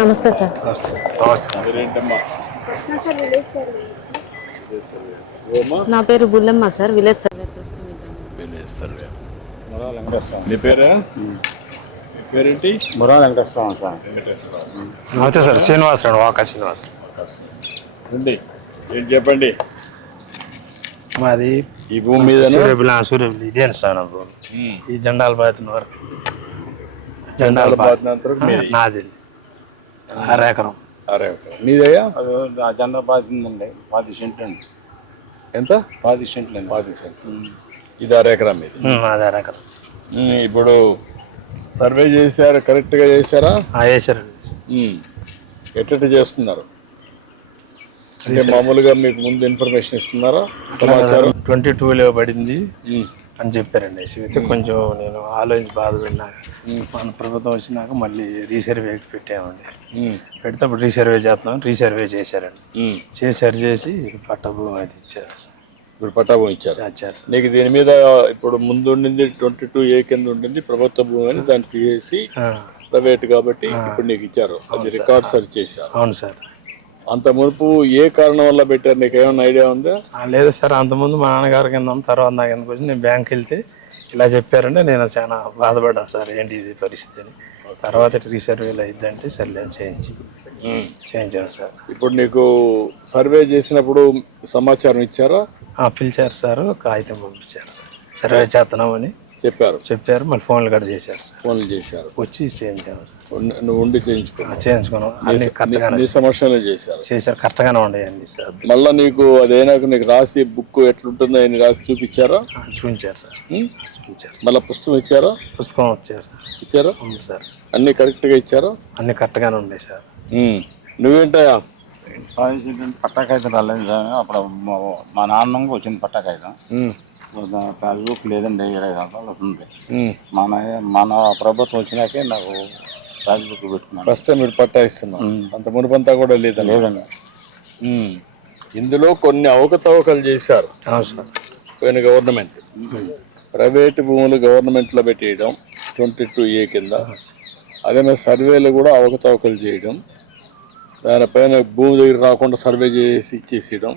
నమస్తే సార్. నా పేరు బుల్లమ్మ సార్, విలేజ్ సర్వే. నీ పేరా? మీ పేరేంటి? మురా వెంకటేశ్వర సార్. నమస్తే సార్, శ్రీనివాసరావు, వాకా శ్రీనివాస్. ఉంది ఏంటి చెప్పండి. మాది ఈ భూమి మీద సూర్యబిల్ ఇదే సార్ నా భూమి. ఈ జెండాల బాధితున్న వరకు జెండాల బాధినంతరం నాది 6 ఎకరం. నీదయ్యా? ఆ జెండా బాధిందండి, 10 సెంట్లు అండి. ఎంత? 10 సెంట్లు అండి. 10 సెంట్లు. ఇది 6 ఎకరం మీద. అది 6 ఎకరం. ఇప్పుడు సర్వే చేశారు, కరెక్ట్గా చేశారా? చేశారండి. ఎట్ట చేస్తున్నారు అంటే మామూలుగా మీకు ముందు ఇన్ఫర్మేషన్ ఇస్తున్నారా? సమాచారం 22లో పడింది అని చెప్పారండి. అయితే కొంచెం నేను ఆలోచించి బాధపడినాక మన ప్రభుత్వం వచ్చినాక మళ్ళీ రీసర్వే పెట్టామండి. పెడితే అప్పుడు రీసర్వే చేస్తున్నాం. రీసర్వే చేశారండి. చేసి పట్టభూమి అయితే ఇచ్చారు. ఇప్పుడు పట్టాభూమి ఇచ్చారు. నీకు దీని మీద ఇప్పుడు ముందు ఉండింది 22A కింద ఉండింది ప్రభుత్వ భూమి అని, దాన్ని తీసేసి ప్రైవేట్ కాబట్టి ఇప్పుడు నీకు ఇచ్చారు. అది రికార్డ్ సర్చ్ చేశారు. అవును సార్. అంత మునుపు ఏ కారణం వల్ల పెట్టారు, నీకు ఏమైనా ఐడియా ఉందా? లేదు సార్, అంతకుముందు మా నాన్నగారి కింద, తర్వాత నా కిందకు వచ్చి నేను బ్యాంక్కి వెళ్తే ఇలా చెప్పారంటే నేను చాలా బాధపడ్డాను సార్, ఏంటి ఇది పరిస్థితి అని. తర్వాత రీసర్వేలో అయిద్దంటే సర్లే చేయించాను సార్. ఇప్పుడు నీకు సర్వే చేసినప్పుడు సమాచారం ఇచ్చారా? పిలిచారు సార్, కాగితం పంపించారు సార్, సర్వే చేస్తున్నామని చెప్పారు. మళ్ళీ ఫోన్లు కూడా చేశారు సార్. ఫోన్లు చేశారు, వచ్చి చేయించాను. నువ్వు ఉండి చేయించుకున్నావు? అన్ని కరెక్ట్గానే సమస్యలు చేశారు, కరెక్ట్గానే ఉండేయండి సార్. మళ్ళీ నీకు అదైనాక నీకు రాసి బుక్ ఎట్లుంటుందో అని రాసి చూపించారా? చూపించారు సార్. చూపించారు. మళ్ళీ పుస్తకం ఇచ్చారా? పుస్తకం ఇచ్చారా? అవును సార్. అన్ని కరెక్ట్గా ఇచ్చారా? అన్ని కరెక్ట్గానే ఉంటాయి సార్. నువ్వేంటయా? పట్టాకాయితం రాలేదు సార్. అప్పుడు మా నాన్న వచ్చింది పట్టాకాయితం. పాస్బుక్ లేదండి, 20 సంవత్సరాలు అవుతుంది. మన ప్రభుత్వం వచ్చినాకే నాకు పాస్బుక్ పెట్టుకున్నాను. ఫస్ట్ టైం మీరు పట్టా ఇస్తున్నాం, అంత మునుపంతా కూడా లేదండి. ఇందులో కొన్ని అవకతవకలు చేశారు పోయిన గవర్నమెంట్. ప్రైవేటు భూములు గవర్నమెంట్లో పెట్టేయడం 22A కింద, అదే సర్వేలు కూడా అవకతవకలు చేయడం, దానిపైన భూమి దగ్గర రాకుండా సర్వే చేసి ఇచ్చేసేయడం,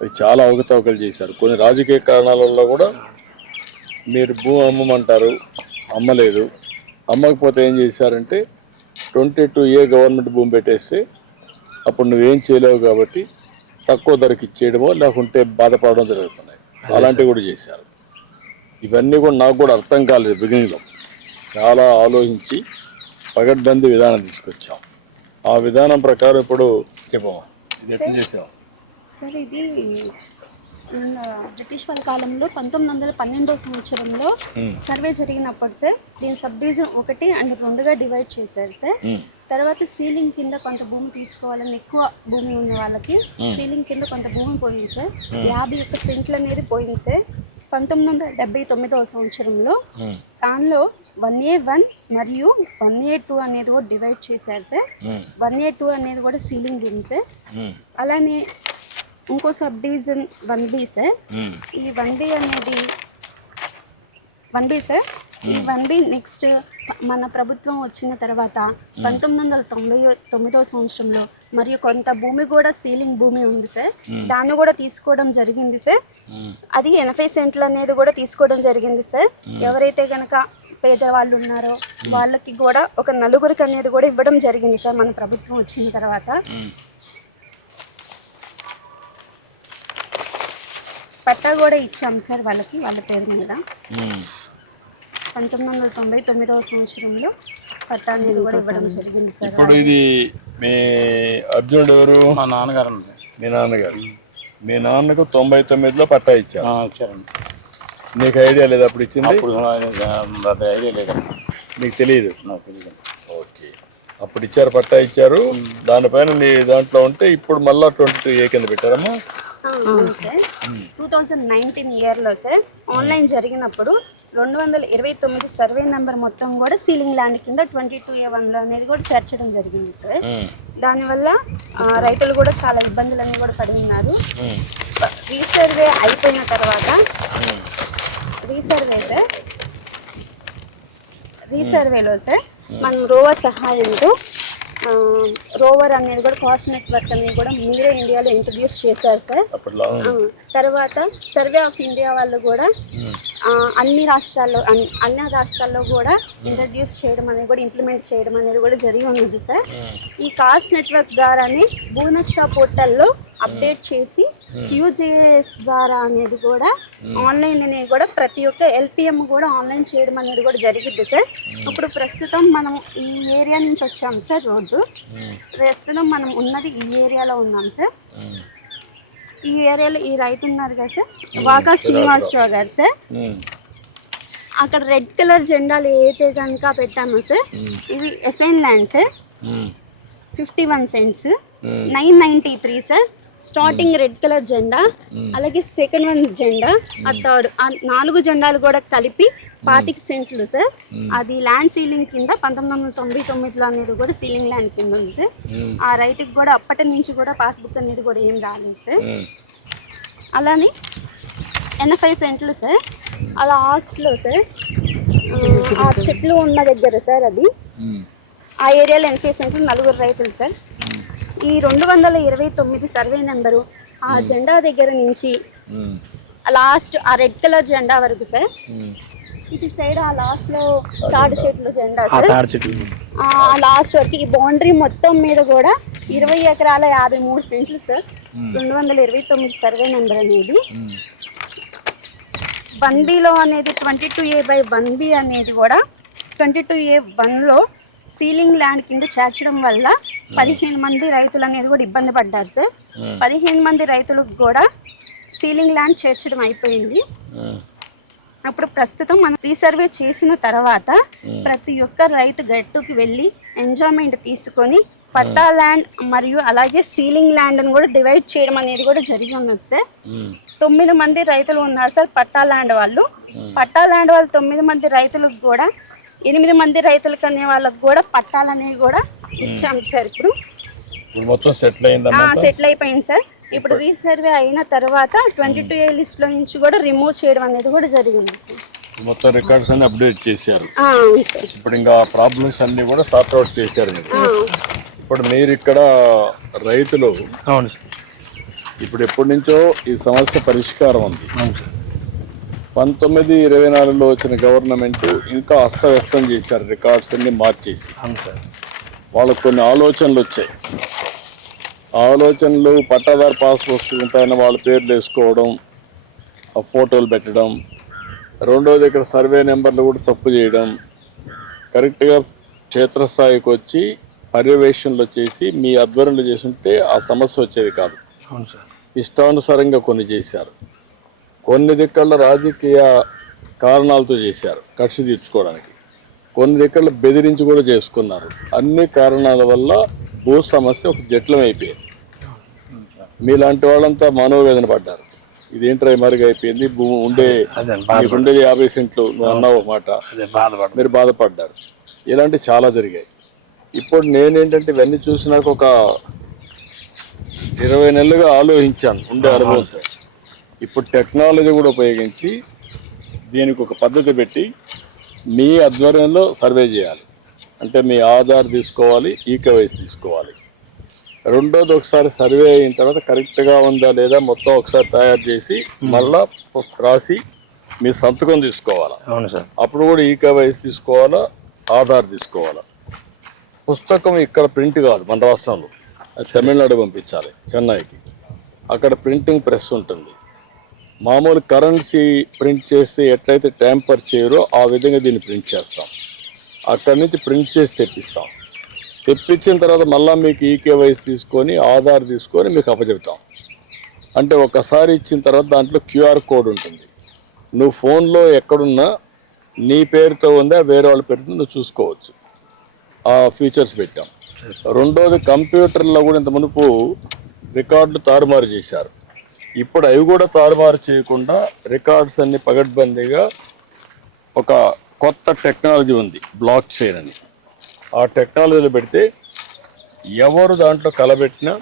అవి చాలా అవకతవకలు చేశారు. కొన్ని రాజకీయ కారణాల వల్ల కూడా మీరు భూమి అమ్మమంటారు, అమ్మలేదు. అమ్మకపోతే ఏం చేశారంటే 22A గవర్నమెంట్ భూమి పెట్టేస్తే అప్పుడు నువ్వేం చేయలేవు కాబట్టి తక్కువ ధరకి ఇచ్చేయడమో లేకుంటే బాధపడడం జరుగుతున్నాయి. అలాంటివి కూడా చేశారు. ఇవన్నీ కూడా నాకు కూడా అర్థం కాలేదు బిగినింగ్లో. చాలా ఆలోచించి పగడ్బందీ విధానం తీసుకొచ్చాం. ఆ విధానం ప్రకారం ఇప్పుడు చెప్పమా, ఇది ఎట్లా చేసాం సార్? ఇది బ్రిటిష్ వాళ్ళ కాలంలో 1912వ సంవత్సరంలో సర్వే జరిగినప్పుడు సార్ దీని సబ్ డివిజన్ 1 అండ్ 2గా డివైడ్ చేశారు సార్. తర్వాత సీలింగ్ కింద కొంత భూమి తీసుకోవాలని, ఎక్కువ భూమి ఉన్న వాళ్ళకి సీలింగ్ కింద కొంత భూమి పోయింది సార్. 51 సెంట్లు అనేది పోయింది సార్ 1979వ సంవత్సరంలో. దానిలో 1A1 మరియు 1A2 అనేది కూడా డివైడ్ చేశారు సార్. 1A2 అనేది కూడా సీలింగ్ భూమి సార్. అలానే ఇంకో సబ్ డివిజన్ 1B సార్. ఈ 1B అనేది 1B సార్. ఈ 1B నెక్స్ట్ మన ప్రభుత్వం వచ్చిన తర్వాత 1999వ సంవత్సరంలో మరియు కొంత భూమి కూడా సీలింగ్ భూమి ఉంది సార్. దాన్ని కూడా తీసుకోవడం జరిగింది సార్. అది 80 సెంట్లు అనేది కూడా తీసుకోవడం జరిగింది సార్. ఎవరైతే కనుక పేదవాళ్ళు ఉన్నారో వాళ్ళకి కూడా ఒక 4గురికి అనేది కూడా ఇవ్వడం జరిగింది సార్ మన ప్రభుత్వం వచ్చిన తర్వాత. పట్టా కూడా ఇచ్చాం సార్ వాళ్ళకి, వాళ్ళ పేరు మీద. 1999వ సంవత్సరంలో పట్టా అనేది కూడా ఇవ్వడం జరిగింది సార్. ఇప్పుడు ఇది మీ అర్జునుడు ఎవరు? మా నాన్నగారు. మీ నాన్నగారు. మీ నాన్నకు 99లో పట్టా ఇచ్చారండి. నీకు ఐడియా లేదు అప్పుడు ఇచ్చింది? ఐడియా లేదండి, నీకు తెలియదు? నాకు తెలియదు. ఓకే, అప్పుడు ఇచ్చారు, పట్టా ఇచ్చారు. దానిపైన నీ దాంట్లో ఉంటే ఇప్పుడు మళ్ళీ 22A కింద పెట్టారమ్మా? సార్ 2019 ఇయర్లో సార్ ఆన్లైన్ జరిగినప్పుడు 229 సర్వే నెంబర్ మొత్తం కూడా సీలింగ్ ల్యాండ్ కింద 22A1లో అనేది కూడా చేర్చడం జరిగింది సార్. దానివల్ల రైతులు కూడా చాలా ఇబ్బందులన్నీ కూడా పడి ఉన్నారు. రీసర్వే అయిపోయిన తర్వాత రీసర్వేలో సార్ మనం రోవర్ సహాయంతో రోవర్ అనేది కూడా కాస్ట్ నెట్వర్క్ అనేది కూడా మీరే ఇండియాలో ఇంట్రడ్యూస్ చేశారు సార్. అప్పట్లో తర్వాత సర్వే ఆఫ్ ఇండియా వాళ్ళు కూడా అన్ని రాష్ట్రాల్లో కూడా ఇంట్రడ్యూస్ చేయడం అనేది కూడా ఇంప్లిమెంట్ చేయడం అనేది కూడా జరిగి ఉన్నది సార్. ఈ కాస్ట్ నెట్వర్క్ ద్వారానే భూనక్ష పోర్టల్లో అప్డేట్ చేసి QGIS ద్వారా అనేది కూడా ఆన్లైన్ అనేది కూడా ప్రతి ఒక్క LPM కూడా ఆన్లైన్ చేయడం అనేది కూడా జరిగింది సార్. ఇప్పుడు ప్రస్తుతం మనం ఈ ఏరియా నుంచి వచ్చాము సార్. రోడ్డు ప్రస్తుతం మనం ఉన్నది ఈ ఏరియాలో ఉన్నాం సార్. ఈ ఏరియాలో ఈ రైతు ఉన్నారు కదా సార్, వాకా శ్రీనివాసరావు గారు సార్. అక్కడ రెడ్ కలర్ జెండాలు ఏదైతే కనుక పెట్టామో సార్, ఇవి assign land sir. 51 cents 993 sir. Starting red colour జెండా, అలాగే సెకండ్ వన్ జెండా, ఆ థర్డ్, ఆ 4 జెండాలు కూడా కలిపి 25 సెంట్లు సార్. అది ల్యాండ్ సీలింగ్ కింద 1999లో అనేది కూడా సీలింగ్ ల్యాండ్ కింద ఉంది సార్. ఆ రైతుకి కూడా అప్పటి నుంచి కూడా పాస్బుక్ అనేది కూడా ఏం రాలేదు సార్. అలానే 85 సెంట్లు సార్. అలా లాస్ట్లో సార్ ఆ చెట్లు ఉన్న దగ్గర సార్, అది ఆ ఏరియాలో 80 సెంట్లు 4 రైతులు సార్. ఈ 229 సర్వే నెంబరు ఆ జెండా దగ్గర నుంచి లాస్ట్ ఆ రెడ్ కలర్ జెండా వరకు సార్. ఇటు సైడ్ ఆ లాస్ట్ లో తాడు చెట్లు జెండా సార్. ఆ లాస్ట్ వరకు ఈ బౌండరీ మొత్తం మీద కూడా 20 ఎకరాల 53 సెంట్లు సార్. 229 సర్వే నెంబర్ అనేది 1Bలో అనేది 22A/1B అనేది కూడా 22A1లో సీలింగ్ ల్యాండ్ కింద చేర్చడం వల్ల 15 మంది రైతులు అనేది కూడా ఇబ్బంది పడ్డారు సార్. 15 మంది రైతులకు కూడా సీలింగ్ ల్యాండ్ చేర్చడం అయిపోయింది. అప్పుడు ప్రస్తుతం మనం రీసర్వే చేసిన తర్వాత ప్రతి ఒక్క రైతు గట్టుకి వెళ్ళి ఎంజాయ్మెంట్ తీసుకొని పట్టా ల్యాండ్ మరియు అలాగే సీలింగ్ ల్యాండ్ అని కూడా డివైడ్ చేయడం అనేది కూడా జరిగి ఉన్నది సార్. 9 మంది రైతులు ఉన్నారు సార్ పట్టా ల్యాండ్ వాళ్ళు. పట్టా ల్యాండ్ వాళ్ళు 9 మంది రైతులకు కూడా 8 మంది రైతులకు అనే వాళ్ళకు కూడా పట్టాలు అనేవి కూడా ఇచ్చాం సార్. ఇప్పుడు మొత్తం సెటిల్ అయిపోయింది సార్. ఇప్పుడు రీసర్వే అయిన తర్వాత 22A లిస్ట్లో నుంచి కూడా రిమూవ్ చేయడం అనేది కూడా జరిగింది సార్. మొత్తం రికార్డ్స్ అన్ని అప్డేట్ చేశారు. అవును సార్. ఇప్పుడు ఇంకా ప్రాబ్లమ్స్ అన్ని కూడా సార్ట్ అవుట్ చేశారు మీరు. ఇప్పుడు మీరు ఇక్కడ రైతులు అవును సార్. ఇప్పుడు ఎప్పటి నుంచో ఈ సమస్య పరిష్కారం ఉంది. 1924లో వచ్చిన గవర్నమెంట్ ఇంకా అస్తవ్యస్తం చేశారు, రికార్డ్స్ అన్ని మార్చేసి. వాళ్ళకు కొన్ని ఆలోచనలు వచ్చాయి. ఆలోచనలు పట్టాదారు పాస్ పుస్తకం పైన వాళ్ళ పేర్లు వేసుకోవడం, ఆ ఫోటోలు పెట్టడం, రెండోది ఇక్కడ సర్వే నెంబర్లు కూడా తప్పు చేయడం, కరెక్ట్గా క్షేత్రస్థాయికి వచ్చి పర్యవేక్షణలు చేసి మీ ఆధ్వర్యంలో చేస్తుంటే ఆ సమస్య వచ్చేది కాదు. ఇష్టానుసారంగా కొన్ని చేశారు. కొన్ని దిక్కల్లో రాజకీయ కారణాలతో చేశారు, కక్ష తీర్చుకోవడానికి. కొన్ని దిక్కల్లో బెదిరించి కూడా చేసుకున్నారు. అన్ని కారణాల వల్ల భూ సమస్య ఒక జట్లం అయిపోయింది. మీలాంటి వాళ్ళంతా మనోవేదన పడ్డారు. ఇదేంట్రా మరుగు అయిపోయింది, భూమి ఉండేది 50 సెంట్లు, నువ్వు అన్నావు మాట, మీరు బాధపడ్డారు. ఇలాంటివి చాలా జరిగాయి. ఇప్పుడు నేనేంటంటే ఇవన్నీ చూసినాక ఒక 20 నెలలుగా ఆలోచించాను ఉండే అనుభవంతో. ఇప్పుడు టెక్నాలజీ కూడా ఉపయోగించి దీనికి ఒక పద్ధతి పెట్టి మీ ఆధ్వర్యంలో సర్వే చేయాలి. అంటే మీ ఆధార్ తీసుకోవాలి, ఈకేవైసీ తీసుకోవాలి. రెండోది ఒకసారి సర్వే అయిన తర్వాత కరెక్ట్గా ఉందా లేదా మొత్తం ఒకసారి తయారు చేసి మళ్ళా రాసి మీ సంతకం తీసుకోవాలా. అవును సార్. అప్పుడు కూడా ఈకేవైసీ తీసుకోవాలా, ఆధార్ తీసుకోవాలా. పుస్తకం ఇక్కడ ప్రింట్ కాదు మన రాష్ట్రంలో, అది తమిళనాడు పంపించాలి, చెన్నైకి. అక్కడ ప్రింటింగ్ ప్రెస్ ఉంటుంది. మామూలు కరెన్సీ ప్రింట్ చేస్తే ఎట్లయితే ట్యాంపర్ చేయరో ఆ విధంగా దీన్ని ప్రింట్ చేస్తాం. అక్కడి నుంచి ప్రింట్ చేసి తెప్పిస్తాం. తెప్పించిన తర్వాత మళ్ళీ మీకు ఈకేవైసీ తీసుకొని ఆధార్ తీసుకొని మీకు అప్పచెప్తాం. అంటే ఒకసారి ఇచ్చిన తర్వాత దాంట్లో QR కోడ్ ఉంటుంది. నువ్వు ఫోన్లో ఎక్కడున్నా నీ పేరుతో ఉందా వేరే వాళ్ళ పేరుతో నువ్వు చూసుకోవచ్చు. ఆ ఫీచర్స్ పెట్టాం. రెండోది కంప్యూటర్లో కూడా ఇంత మునుపు రికార్డులు తారుమారు చేశారు. ఇప్పుడు అవి కూడా తారుమారు చేయకుండా రికార్డ్స్ అన్ని పగడ్బందీగా ఒక కొత్త టెక్నాలజీ ఉంది, బ్లాక్ చైన్ అని. ఆ టెక్నాలజీలో పెడితే ఎవరు దాంట్లో కలబెట్టినా,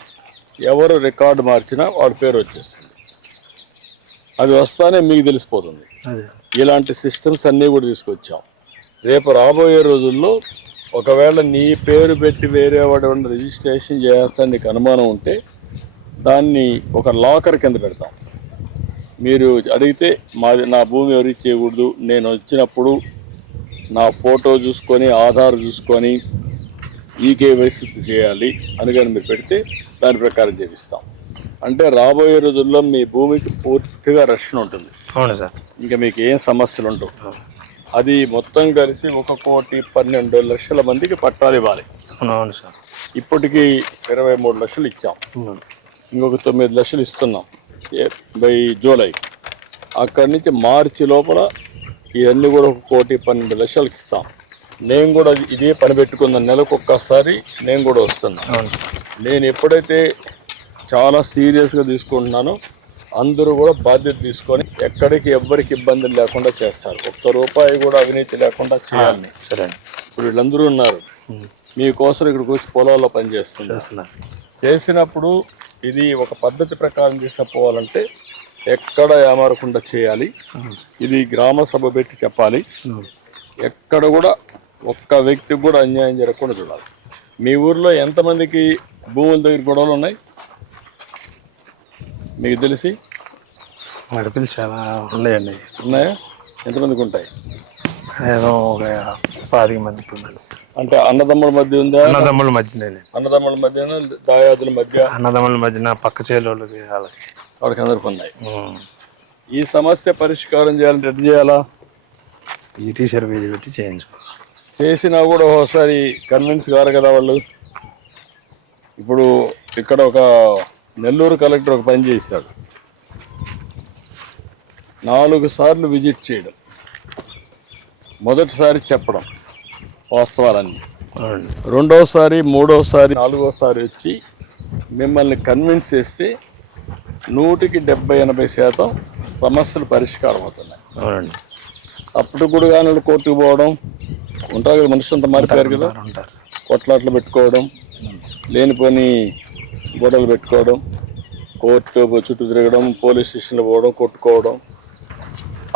ఎవరు రికార్డు మార్చినా వాడి పేరు వచ్చేస్తుంది. అది వస్తానే మీకు తెలిసిపోతుంది. ఇలాంటి సిస్టమ్స్ అన్నీ కూడా తీసుకొచ్చాం. రేపు రాబోయే రోజుల్లో ఒకవేళ నీ పేరు పెట్టి వేరే వాడు రిజిస్ట్రేషన్ చేస్తాను నీకు అనుమానం ఉంటే దాన్ని ఒక లాకర్ కింద పెడతాం. మీరు అడిగితే నా భూమి ఎవరికి చేయకూడదు, నేను వచ్చినప్పుడు నా ఫోటో చూసుకొని ఆధార్ చూసుకొని ఈకేవైసీ చేయాలి అందుకని మీరు పెడితే దాని ప్రకారం చేపిస్తాం. అంటే రాబోయే రోజుల్లో మీ భూమికి పూర్తిగా రక్షణ ఉంటుంది. అవును సార్. ఇంకా మీకు ఏం సమస్యలు ఉండవు. అది మొత్తం కలిసి 1,12,00,000 మందికి పట్టాలు ఇవ్వాలి. అవును సార్. ఇప్పటికీ 23 లక్షలు ఇచ్చాం, ఇంకొక 9 లక్షలు ఇస్తున్నాం బై జూలై. అక్కడి నుంచి మార్చి లోపల ఇవన్నీ కూడా 1,12,00,000 ఇస్తాం. నేను కూడా ఇదే పని పెట్టుకున్నాను, నెలకు ఒక్కసారి నేను కూడా వస్తున్నాను. నేను ఎప్పుడైతే చాలా సీరియస్గా తీసుకుంటున్నానో అందరూ కూడా బాధ్యత తీసుకొని ఎక్కడికి ఎవ్వరికి ఇబ్బందులు లేకుండా చేస్తారు. ₹1 కూడా అవినీతి లేకుండా చేయాలి. సరే. ఇప్పుడు వీళ్ళందరూ ఉన్నారు మీకోసం ఇక్కడికి వచ్చి పొలాల్లో పనిచేస్తున్నారు. చేసినప్పుడు ఇది ఒక పద్ధతి ప్రకారం తీసుకుపోవాలంటే ఎక్కడ ఏమారకుండా చేయాలి. ఇది గ్రామ సభ పెట్టి చెప్పాలి. ఎక్కడ కూడా ఒక్క వ్యక్తికి కూడా అన్యాయం జరగకుండా చూడాలి. మీ ఊర్లో ఎంతమందికి భూముల దగ్గర గొడవలు ఉన్నాయి మీకు తెలిసి? మడతలు చాలా ఉన్నాయండి. ఉన్నాయా? ఎంతమందికి ఉంటాయి? ఏదో ఒక 10 మంది. అంటే అన్నదమ్ముల మధ్య ఉందా? అన్నదమ్ముల మధ్యనే. అన్నదమ్ముల మధ్య, దాయాదుల మధ్య, అన్నదమ్ముల మధ్యన పక్క చేలోళ్ళకి వాళ్ళకి అందరికి ఉన్నాయి. ఈ సమస్య పరిష్కారం చేయాలంటే ఎట్లా చేయాలా? ఈటీ సర్వే పెట్టి చేయించుకోవాలి. చేసినా కూడా ఒకసారి కన్విన్స్ కారు కదా వాళ్ళు. ఇప్పుడు ఇక్కడ ఒక నెల్లూరు కలెక్టర్ ఒక పని చేశాడు, 4 సార్లు విజిట్ చేయడం, మొదటిసారి చెప్పడం వాస్తవాలన్నీ, రెండోసారి, మూడోసారి, 4వసారి వచ్చి మిమ్మల్ని కన్విన్స్ చేస్తే 100-70-80% సమస్యలు పరిష్కారం అవుతున్నాయి. అవునండి. అప్పుడు కూడా కానీ కోర్టుకు పోవడం ఉంటారు కదా, మనుషులు అంతా మారిపోయారు కదా, కొట్లాట్లు పెట్టుకోవడం, లేనిపోని గొడవలు పెట్టుకోవడం, కోర్టు చుట్టూ తిరగడం, పోలీస్ స్టేషన్లో పోవడం, కొట్టుకోవడం.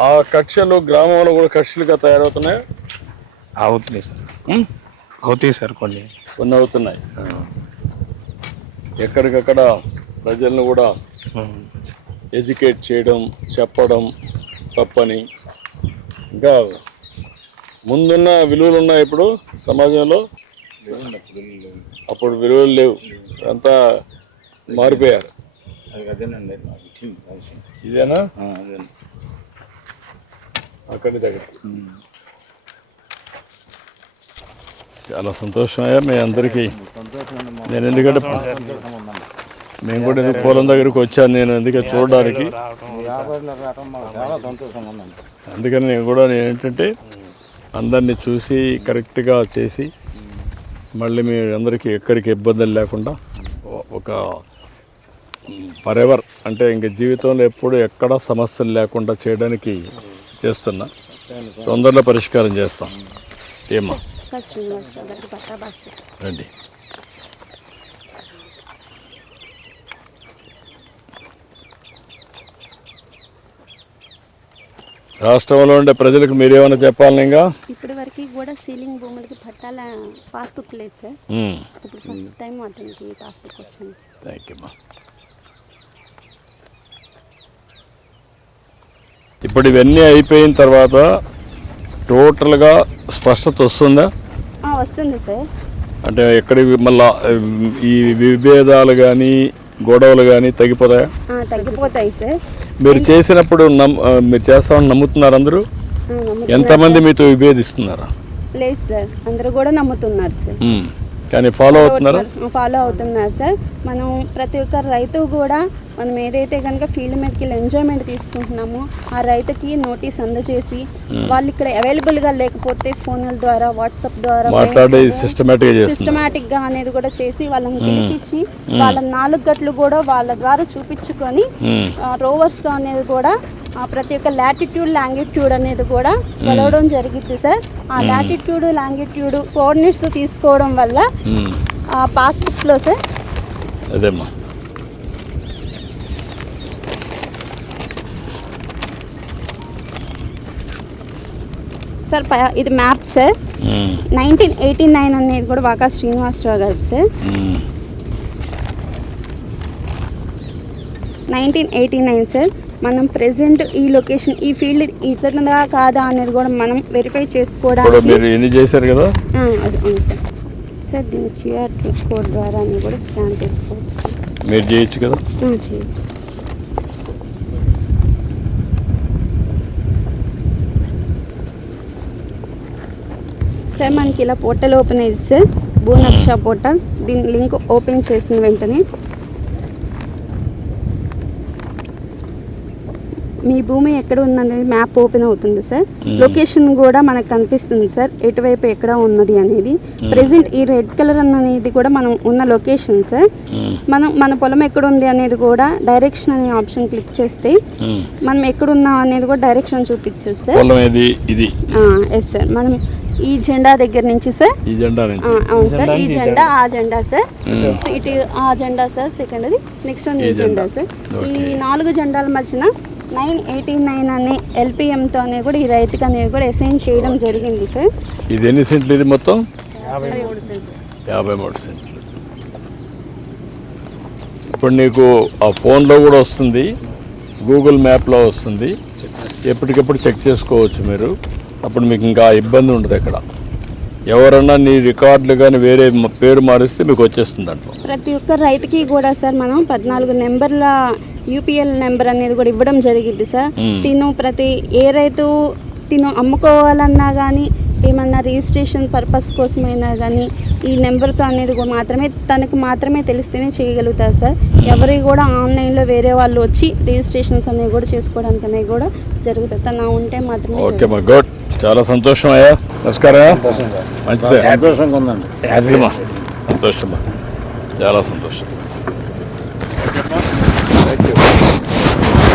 ఆ కక్షలు గ్రామంలో కూడా కక్షలుగా తయారవుతున్నాయి. అవుతున్నాయి సార్. అవుతాయి సార్. కొన్ని అవుతున్నాయి. ఎక్కడికక్కడ ప్రజలను కూడా ఎడ్యుకేట్ చేయడం, చెప్పడం తప్పని. ఇంకా ముందున్న విలువలు ఉన్నాయి ఇప్పుడు సమాజంలో, అప్పుడు విలువలు లేవు, అంతా మారిపోయారు. ఇదేనా? అక్కడి దగ్గర చాలా సంతోషమయ్యా మీ అందరికీ. నేను ఎందుకంటే మేము కూడా ఎందుకు పొలం దగ్గరికి వచ్చాను, నేను ఎందుకంటే చూడడానికి. అందుకని నేను ఏంటంటే అందరినీ చూసి కరెక్ట్గా చేసి మళ్ళీ మీ అందరికీ ఎక్కడికి ఇబ్బందులు లేకుండా ఒక ఫరెవర్ అంటే ఇంక జీవితంలో ఎప్పుడు ఎక్కడ సమస్యలు లేకుండా చేయడానికి చేస్తున్నా. తొందరలో పరిష్కారం చేస్తాం. ఏమా రండి. రాష్ట్రంలో ఉండే ప్రజలకు మీరేమైనా చెప్పాలి? ఇంకా ఇప్పటి వరకు కూడా సీలింగ్ భూములకి పట్టాల పాస్బుక్ లేదు సార్. ఇప్పుడు ఫస్ట్ టైం అతనికి పాస్బుక్ వచ్చింది సార్. థ్యాంక్ యూ అమ్మా. ఇప్పుడు ఇవన్నీ అయిపోయిన తర్వాత టోటల్గా స్పష్టత వస్తుందా? వస్తుంది సార్. అంటే ఎక్కడికి మళ్ళా ఈ విభేదాలు కానీ గొడవలు కానీ తగ్గిపోతాయా? తగ్గిపోతాయి సార్. మీరు చేసినప్పుడు మీరు చేస్తామని నమ్ముతున్నారు అందరూ? ఎంతమంది మీతో విభేదిస్తున్నారా? లేదు సార్, అందరూ కూడా నమ్ముతున్నారు సార్. కానీ ఫాలో అవుతున్నారా? ఫాలో అవుతున్నారు సార్. మనం ప్రతి ఒక్క రైతు కూడా మనం ఏదైతే కనుక ఫీల్డ్ మీదకి వెళ్ళి ఎంజాయ్మెంట్ తీసుకుంటున్నామో ఆ రైతుకి నోటీస్ అందజేసి వాళ్ళు ఇక్కడ అవైలబుల్గా లేకపోతే ఫోన్ల ద్వారా, వాట్సాప్ ద్వారా సిస్టమేటిక్గా అనేది కూడా చేసి వాళ్ళని పిలిపించి వాళ్ళ 4 గట్లు కూడా వాళ్ళ ద్వారా చూపించుకొని రోవర్స్గా అనేది కూడా ప్రతి ఒక్క లాటిట్యూడ్, లాంగిట్యూడ్ అనేది కూడా కొలవడం జరిగింది సార్. ఆ లాటిట్యూడ్, లాంగిట్యూడ్ కోఆర్డినేట్స్ తీసుకోవడం వల్ల పాస్బుక్లో సార్ అదేమ్మా సార్ ఇది మ్యాప్ సార్ 1989 అనేది కూడా వాకా శ్రీనివాసరావు గారు సార్ 1989 సార్. మనం ప్రెసెంట్ ఈ లొకేషన్ ఈ ఫీల్డ్ ఇతరుదా కాదా అనేది కూడా మనం వెరిఫై చేసుకోవడానికి మీరు ఎన్ని చేశారు కదా అది ఉంది సార్. సార్ దీని క్యూఆర్ కోడ్ ద్వారా అని కూడా స్కాన్ చేసుకోవచ్చు సార్. మీరు చేయొచ్చు కదా చేయొచ్చు సార్. సార్ మనకి ఇలా పోర్టల్ ఓపెన్ అయ్యింది సార్, భూనక్ష పోర్టల్. దీని లింక్ ఓపెన్ చేసిన వెంటనే మీ భూమి ఎక్కడ ఉందనేది మ్యాప్ ఓపెన్ అవుతుంది సార్. లొకేషన్ కూడా మనకు కనిపిస్తుంది సార్, ఎటువైపు ఎక్కడ ఉన్నది అనేది. ప్రెసెంట్ ఈ రెడ్ కలర్ అనేది కూడా మనం ఉన్న లొకేషన్ సార్. మనం మన పొలం ఎక్కడ ఉంది అనేది కూడా డైరెక్షన్ అనే ఆప్షన్ క్లిక్ చేస్తే మనం ఎక్కడ ఉన్నాం అనేది కూడా డైరెక్షన్ చూపించచ్చు సార్. Yes sir. మనం ఈ జెండా దగ్గర నుంచి సార్, అవును సార్, ఈ జెండా ఆ జెండా సార్, ఇటు ఆ జెండా సార్ సెకండ్ది, నెక్స్ట్ ఈ జెండా సార్. ఈ 4 జెండాల మధ్యన 989 అనే ఎల్పిఎంతో అనేది కూడా ఈ రైతుకి అనేది కూడా అసైన్ చేయడం జరిగింది సార్. ఇది ఎన్ని సెంట్లు? ఇది మొత్తం 53 సెంట్లు. 53 సెంట్లు. ఇప్పుడు నీకు ఆ ఫోన్లో కూడా వస్తుంది, గూగుల్ మ్యాప్లో వస్తుంది, ఎప్పటికప్పుడు చెక్ చేసుకోవచ్చు మీరు. అప్పుడు మీకు ఇంకా ఇబ్బంది ఉండదు. అక్కడ ఎవరన్నా నీ రికార్డులు కానీ వేరే పేరు మారిస్తే మీకు వచ్చేస్తుంది అంట. ప్రతి ఒక్క రైతుకి కూడా సార్ మనం 14 నెంబర్ల యూపీఎల్ నెంబర్ అనేది కూడా ఇవ్వడం జరిగింది సార్. ఏ రైతు అమ్ముకోవాలన్నా కానీ ఏమన్నా రిజిస్ట్రేషన్ పర్పస్ కోసమైనా కానీ ఈ నెంబర్తో అనేది కూడా తనకు మాత్రమే తెలిస్తేనే చేయగలుగుతారు సార్. ఎవరి కూడా ఆన్లైన్లో వేరే వాళ్ళు వచ్చి రిజిస్ట్రేషన్స్ అనేవి కూడా చేసుకోవడానికి అనేవి కూడా జరుగుతుంది సార్. తన ఉంటే మాత్రమే. ఓకే మా గుడ్, చాలా సంతోషం అయ్యా. నమస్కారం. మంచిదే, సంతోషంగా ఉందండి. సంతోషమా, చాలా సంతోషం.